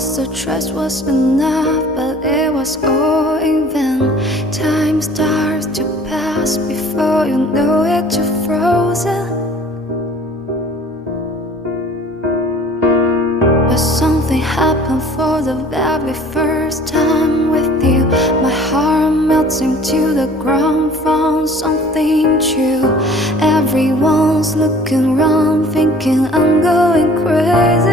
once the trust was enough, but it was all in vain. Time starts to pass before you know it, you're frozen. But something happened for the very first time with you. My heart melts into the ground, found something true. Everyone's looking around, thinking I'm going crazy.